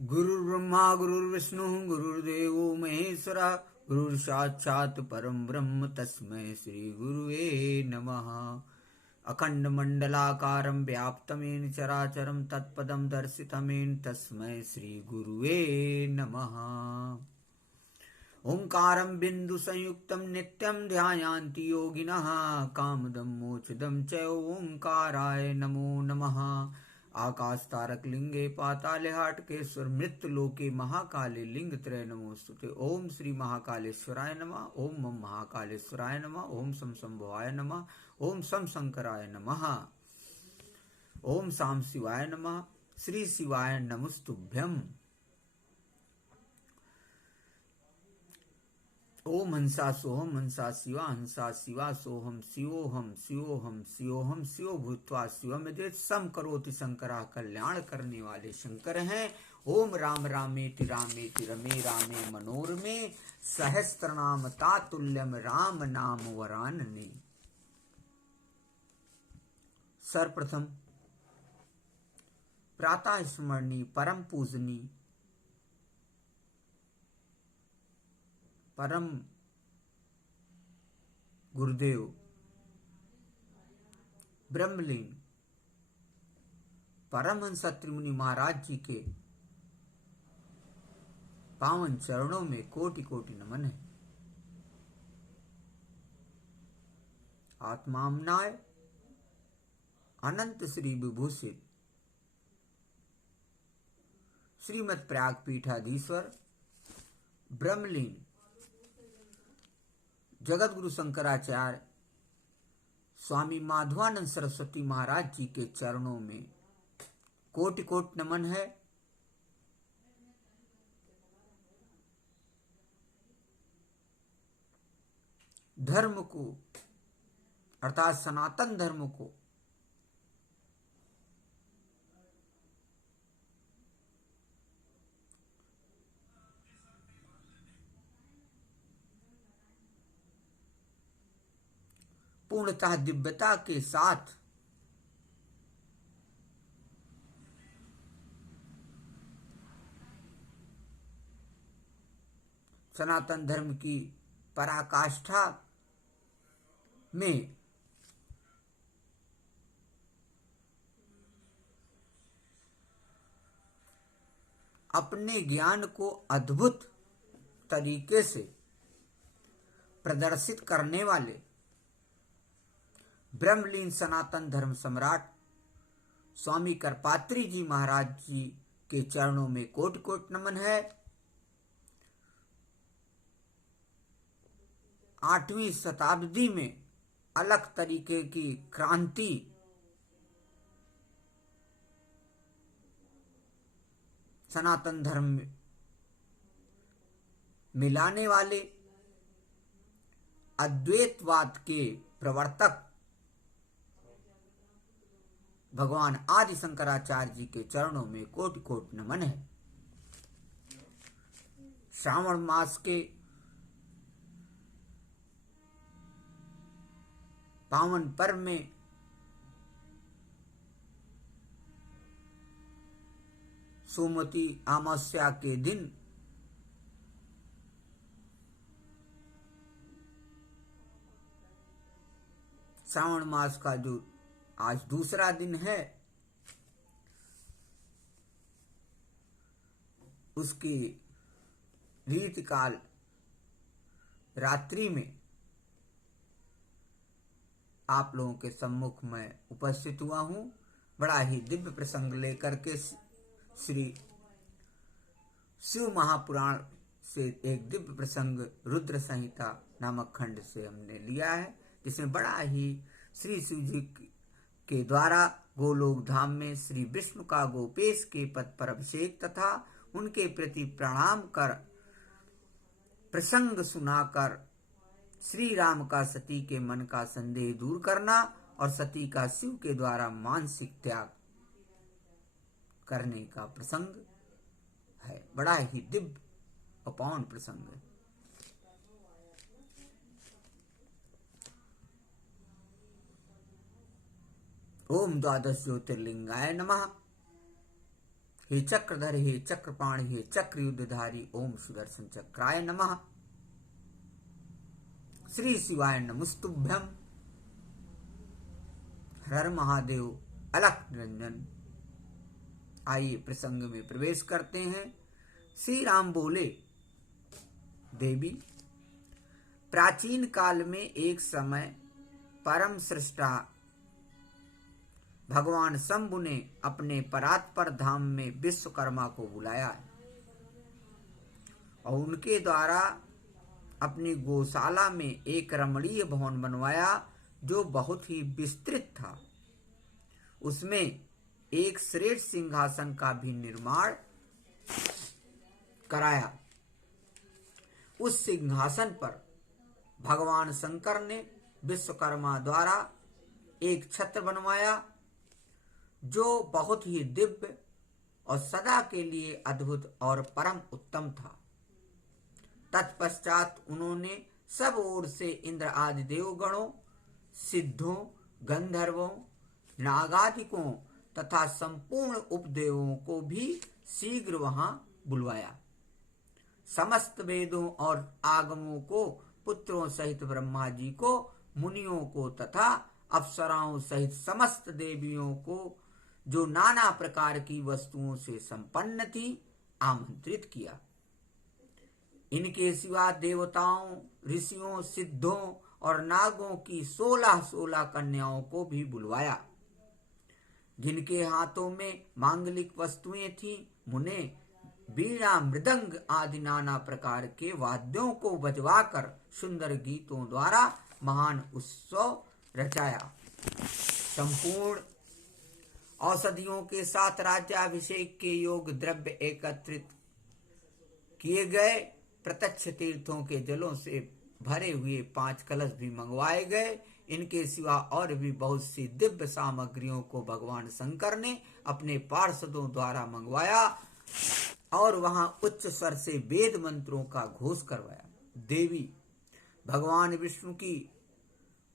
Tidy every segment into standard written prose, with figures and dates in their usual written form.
गुरुर्ब्रह्मा गुरुर्विष्णु गुरुर्देवो महेश्वरः गुरुर्साक्षात् परं ब्रह्म तस्मै श्री गुरुवे नमः। अखण्डमण्डलाकारं व्याप्तमेन चराचरं तत्पदं दर्शितमेन तस्मै श्री गुरुवे नमः। ओंकारं बिन्दुसंयुक्तं नित्यं ध्यायान्ति योगिनः कामदं मोक्षदं च ओंकाराय नमो नमः। आकाश तारक लिंगे पाताले हाटकेश्वर मृत्यु लोके महाकाले लिंग त्रय नमोस्तुते। ओम श्री महाकालेश्वराय नमः। ओम मम महाकालेश्वराय नमः। ओम सम संभवाय नमः। ओम सम शंकराय नमः। ओम साम शिवाय नमः। श्री शिवाय नमस्तुभ्यम। ओम हंसा सोहम हंसा शिवा सोहम शिवोहम शिवोहम शिवोहम शिव भूत्वा शिवमिदेत सम करोति शंकरा। कल्याण करने वाले शंकर हैं। ओम राम रामेति रामेति रमे रामे मनोरमे सहस्त्रनाम तातुल्यम राम नाम वरानने। सर्वप्रथम प्रातः स्मरणी परम पूजनी परम गुरुदेव ब्रह्मलीन परमहंस त्रिमुनि महाराज जी के पावन चरणों में कोटि कोटि नमन है। आत्मामनाय अनंत श्री विभूषित श्रीमद प्रयाग पीठाधीश्वर ब्रह्मलीन जगत गुरु शंकराचार्य स्वामी माधवानंद सरस्वती महाराज जी के चरणों में कोटि कोटि नमन है। धर्म को अर्थात सनातन धर्म को पूर्णतः दिव्यता के साथ सनातन धर्म की पराकाष्ठा में अपने ज्ञान को अद्भुत तरीके से प्रदर्शित करने वाले ब्रह्मलीन सनातन धर्म सम्राट स्वामी करपात्री जी महाराज जी के चरणों में कोटि कोटि नमन है। 8वीं शताब्दी में अलग तरीके की क्रांति सनातन धर्म में लाने वाले अद्वैतवाद के प्रवर्तक भगवान आदि शंकराचार्य जी के चरणों में कोटि कोटि नमन है। श्रावण मास के पावन पर्व में सोमवती अमावस्या के दिन श्रावण मास का जो आज दूसरा दिन है उसकी रीतिकाल रात्रि में आप लोगों के सम्मुख में उपस्थित हुआ हूं। बड़ा ही दिव्य प्रसंग लेकर के श्री शिव महापुराण से एक दिव्य प्रसंग रुद्र संहिता नामक खंड से हमने लिया है, जिसमें बड़ा ही श्री शिव जी के द्वारा गोलोक धाम में श्री विष्णु का गोपेश के पद पर अभिषेक तथा उनके प्रति प्रणाम कर प्रसंग सुनाकर श्री राम का सती के मन का संदेह दूर करना और सती का शिव के द्वारा मानसिक त्याग करने का प्रसंग है। बड़ा ही दिव्य और पावन प्रसंग है। ओम द्वादश ज्योतिर्लिंगाय नमः। हे चक्रधर, हे चक्रपाणि, हे चक्र युद्धधारी, ओम सुदर्शन चक्राय नमः। श्री शिवाय नमस्तुभ्यम। हर महादेव, अलख निरंजन। आइए प्रसंग में प्रवेश करते हैं। श्री राम बोले, देवी, प्राचीन काल में एक समय परम सृष्टा भगवान शंभु ने अपने परात्पर धाम में विश्वकर्मा को बुलाया और उनके द्वारा अपनी गौशाला में एक रमणीय भवन बनवाया जो बहुत ही विस्तृत था। उसमें एक श्रेष्ठ सिंहासन का भी निर्माण कराया। उस सिंहासन पर भगवान शंकर ने विश्वकर्मा द्वारा एक छत्र बनवाया जो बहुत ही दिव्य और सदा के लिए अद्भुत और परम उत्तम था। तत्पश्चात उन्होंने सब ओर से इंद्र आदि देवगणों, सिद्धों, गंधर्वों, नागादिकों तथा संपूर्ण उपदेवों को भी शीघ्र वहां बुलवाया। समस्त वेदों और आगमों को, पुत्रों सहित ब्रह्मा जी को, मुनियों को तथा अप्सराओं सहित समस्त देवियों को जो नाना प्रकार की वस्तुओं से संपन्न थी, आमंत्रित किया। इनके सिवा देवताओं, ऋषियों, सिद्धों और नागों की 16 कन्याओं को भी बुलवाया, जिनके हाथों में मांगलिक वस्तुएं थीं। मुने वीणा, मृदंग आदि नाना प्रकार के वाद्यों को बजवाकर सुंदर गीतों द्वारा महान उत्सव रचाया। संपूर्ण औषधियों के साथ राज्याभिषेक के योग द्रव्य एकत्रित किए गए। प्रत्यक्ष तीर्थों के जलों से भरे हुए 5 कलश भी मंगवाए गए। इनके सिवा और भी बहुत सी दिव्य सामग्रियों को भगवान शंकर ने अपने पार्षदों द्वारा मंगवाया और वहां उच्च स्वर से वेद मंत्रों का घोष करवाया। देवी, भगवान विष्णु की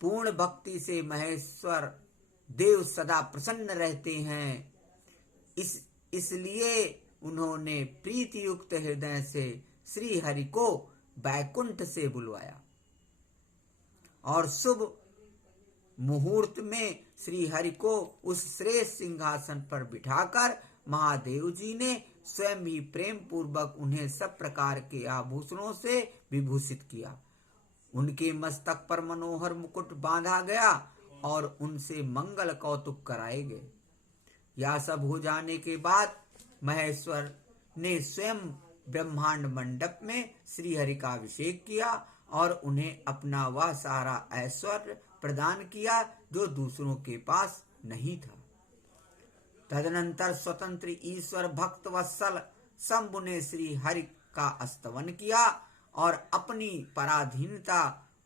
पूर्ण भक्ति से महेश्वर देव सदा प्रसन्न रहते हैं। इसलिए उन्होंने प्रीति युक्त हृदय से श्री हरि को बैकुंठ से बुलवाया और शुभ मुहूर्त में श्री हरि को उस श्रेष्ठ सिंहासन पर बिठाकर महादेव जी ने स्वयं ही प्रेम पूर्वक उन्हें सब प्रकार के आभूषणों से विभूषित किया। उनके मस्तक पर मनोहर मुकुट बांधा गया और उनसे मंगल कौतुक कराए गए। यह सब हो जाने के बाद महेश्वर ने स्वयं ब्रह्मांड मंडप में श्री हरि का अभिषेक किया और उन्हें अपना वह सारा ऐश्वर्य प्रदान किया जो दूसरों के पास नहीं था। तदनंतर स्वतंत्र ईश्वर भक्त वत्सल शंभु ने श्री हरि का स्तवन किया और अपनी पराधीनता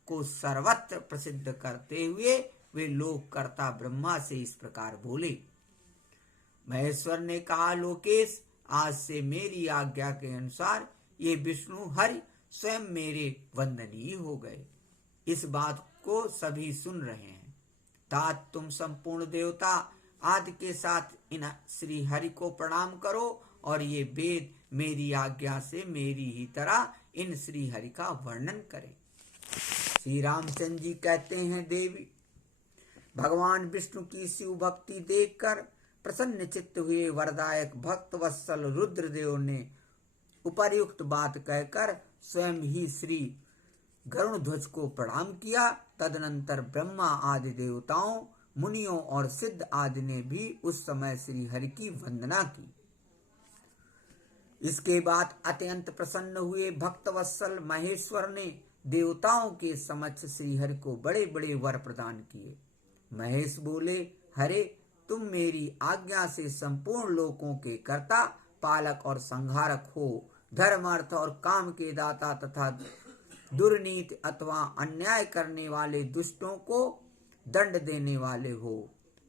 को सर्वत्र प्रसिद्ध करते हुए वे लोककर्ता ब्रह्मा से इस प्रकार बोले। महेश्वर ने कहा, लोकेश, आज से मेरी आज्ञा के अनुसार ये विष्णु हरि स्वयं मेरे वंदनीय हो गए। इस बात को सभी सुन रहे हैं। तात तुम संपूर्ण देवता आदि के साथ इन श्री हरि को प्रणाम करो और ये वेद मेरी आज्ञा से मेरी ही तरह इन श्री हरि का वर्णन करें। श्री रामचंद्र जी कहते हैं, देवी, भगवान विष्णु की शिव भक्ति देखकर प्रसन्न चित्त हुए वरदायक भक्त वत्सल रुद्रदेव ने उपर्युक्त बात कहकर स्वयं ही श्री गरुण ध्वज को प्रणाम किया। तदनंतर ब्रह्मा आदि देवताओं, मुनियों और सिद्ध आदि ने भी उस समय श्री हरि की वंदना की। इसके बाद अत्यंत प्रसन्न हुए भक्त वत्सल महेश्वर ने देवताओं के समक्ष श्री हरि को बड़े बड़े वर प्रदान किए। महेश बोले, हरे, तुम मेरी आज्ञा से संपूर्ण लोकों के कर्ता, पालक और संहारक हो। धर्म, अर्थ और काम के दाता तथा दुर्नीति अथवा अन्याय करने वाले दुष्टों को दंड देने वाले हो।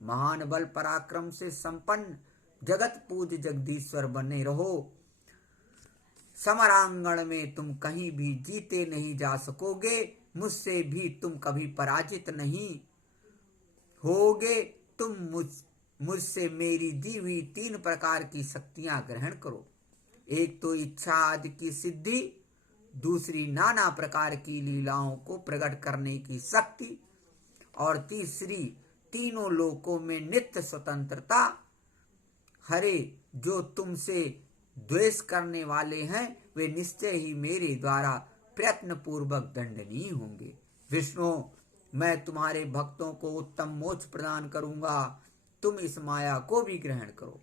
महान बल पराक्रम से संपन्न जगत पूज जगदीश्वर बने रहो। समरांगण में तुम कहीं भी जीते नहीं जा सकोगे। मुझसे भी तुम कभी पराजित नहीं होगे। तुम मुझसे मेरी दी हुई 3 प्रकार की शक्तियां ग्रहण करो। एक तो इच्छा आदि की सिद्धि, दूसरी नाना प्रकार की लीलाओं को प्रकट करने की शक्ति, और तीसरी तीनों लोकों में नित्य स्वतंत्रता। हरे, जो तुमसे द्वेष करने वाले हैं वे निश्चय ही मेरे द्वारा प्रयत्न पूर्वक दंडनीय होंगे। विष्णु, मैं तुम्हारे भक्तों को उत्तम मोक्ष प्रदान करूंगा, तुम इस माया को भी ग्रहण करो,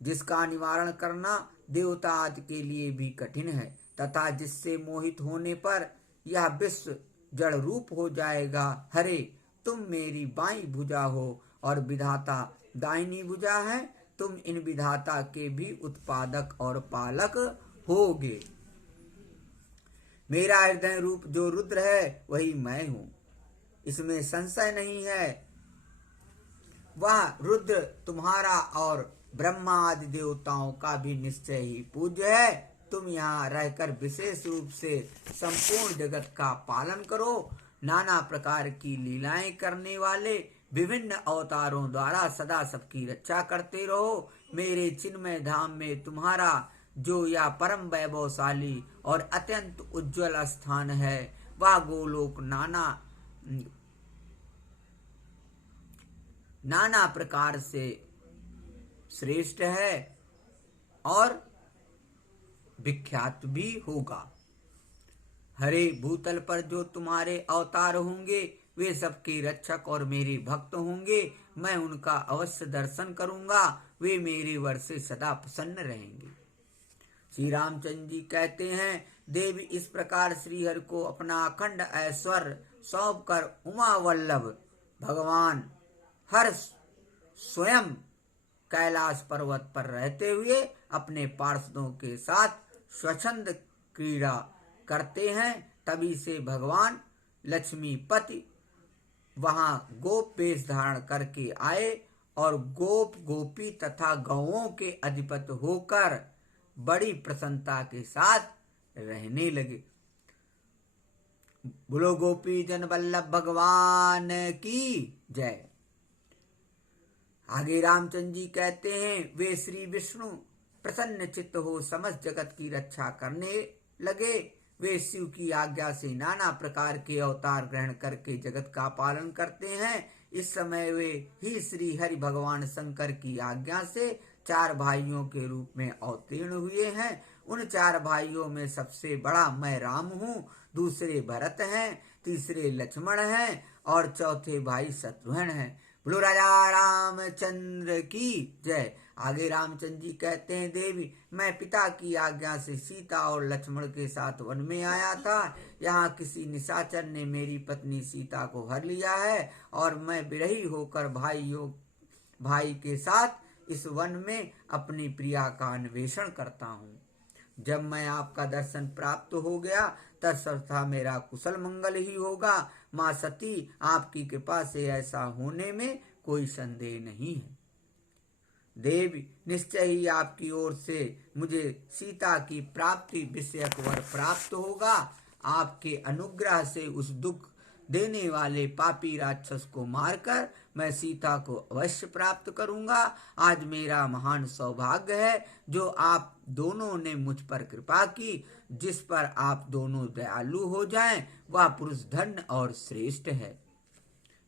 जिसका निवारण करना देवता आदि के लिए भी कठिन है, तथा जिससे मोहित होने पर यह विश्व जड़ रूप हो जाएगा। हरे, तुम मेरी बाईं भुजा हो और विधाता दाहिनी भुजा है, तुम इन विधाता के भी उत्पादक और पालक होगे। मेरा हृदय रूप जो रुद्र है वही मैं हूं, इसमें संशय नहीं है। वह रुद्र तुम्हारा और ब्रह्मा आदि देवताओं का भी निश्चय ही पूज्य है। तुम यहाँ रहकर विशेष रूप से संपूर्ण जगत का पालन करो। नाना प्रकार की लीलाएं करने वाले विभिन्न अवतारों द्वारा सदा सबकी रक्षा करते रहो। मेरे चिन्मय धाम में तुम्हारा जो यह परम वैभवशाली और अत्यंत उज्ज्वल स्थान है, वह गोलोक नाना प्रकार से श्रेष्ठ है और विख्यात भी होगा। हरे, भूतल पर जो तुम्हारे अवतार होंगे वे सबके रक्षक और मेरे भक्त होंगे। मैं उनका अवश्य दर्शन करूंगा, वे मेरे वर से सदा प्रसन्न रहेंगे। श्री रामचंद्र जी कहते हैं, देवी इस प्रकार श्री हरि को अपना अखंड ऐश्वर्य सौंप कर उमा वल्लभ भगवान हर स्वयं कैलाश पर्वत पर रहते हुए अपने पार्षदों के साथ स्वच्छंद क्रीड़ा करते हैं। तभी से भगवान लक्ष्मीपति वहां गोप वेश धारण करके आए और गोप गोपी तथा गौओं के अधिपति होकर बड़ी प्रसन्नता के साथ रहने लगे। बोलो गोपी जन वल्लभ भगवान की जय। आगे रामचंद्र जी कहते हैं, वे श्री विष्णु प्रसन्न चित्त हो समस्त जगत की रक्षा करने लगे। वे शिव की आज्ञा से नाना प्रकार के अवतार ग्रहण करके जगत का पालन करते हैं। इस समय वे ही श्री हरि भगवान शंकर की आज्ञा से 4 भाइयों के रूप में अवतीर्ण हुए हैं। उन 4 भाइयों में सबसे बड़ा मैं राम हूँ, दूसरे भरत हैं, तीसरे लक्ष्मण हैं और चौथे भाई शत्रुघ्न हैं। बोलो राजा रामचंद्र की जय। आगे रामचंद्र जी कहते हैं, देवी मैं पिता की आज्ञा से सीता और लक्ष्मण के साथ वन में आया था। यहाँ किसी निशाचर ने मेरी पत्नी सीता को हर लिया है और मैं विरही होकर भाई के साथ इस वन में अपनी प्रिया का अन्वेषण करता हूँ। जब मैं आपका दर्शन प्राप्त हो गया तब सर्वथा मेरा कुशल मंगल ही होगा। माँ सती, आपकी कृपा से ऐसा होने में कोई संदेह नहीं है। देवी, निश्चय ही आपकी ओर से मुझे सीता की प्राप्ति विषयक वर प्राप्त होगा। आपके अनुग्रह से उस दुख देने वाले पापी राक्षस को मारकर मैं सीता को अवश्य प्राप्त करूंगा। आज मेरा महान सौभाग्य है जो आप दोनों ने मुझ पर कृपा की। जिस पर आप दोनों दयालु हो जाएं, वह पुरुष धन्य और श्रेष्ठ है।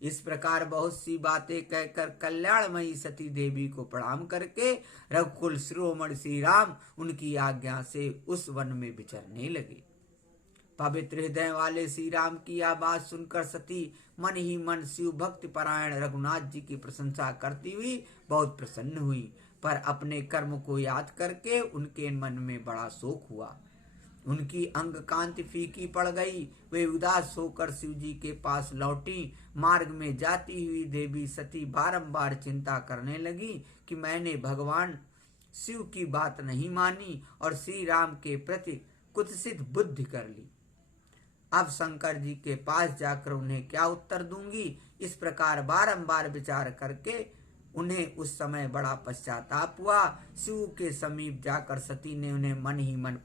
इस प्रकार बहुत सी बातें कहकर कल्याणमयी सती देवी को प्रणाम करके रघुकुल शिरोमणि श्री राम उनकी आज्ञा से उस वन में विचरने लगे। पवित्र हृदय वाले श्री राम की यह बात सुनकर सती मन ही मन शिव भक्ति परायण रघुनाथ जी की प्रशंसा करती हुई बहुत प्रसन्न हुई, पर अपने कर्म को याद करके उनके मन में बड़ा शोक हुआ। उनकी अंग कांति फीकी पड़ गई। वे उदास होकर शिव जी के पास लौटी। मार्ग में जाती हुई देवी सती बारंबार चिंता करने लगी कि मैंने भगवान शिव की बात नहीं मानी और श्री राम के प्रति कुत्सित बुद्धि कर ली। अब शंकर जी के पास जाकर उन्हें क्या उत्तर दूंगी। इस प्रकार बारंबार विचार करके उन्हें उस समय बड़ा पश्चाताप हुआ। शिव के समीप जाकर सती ने उन्हें मन ही मन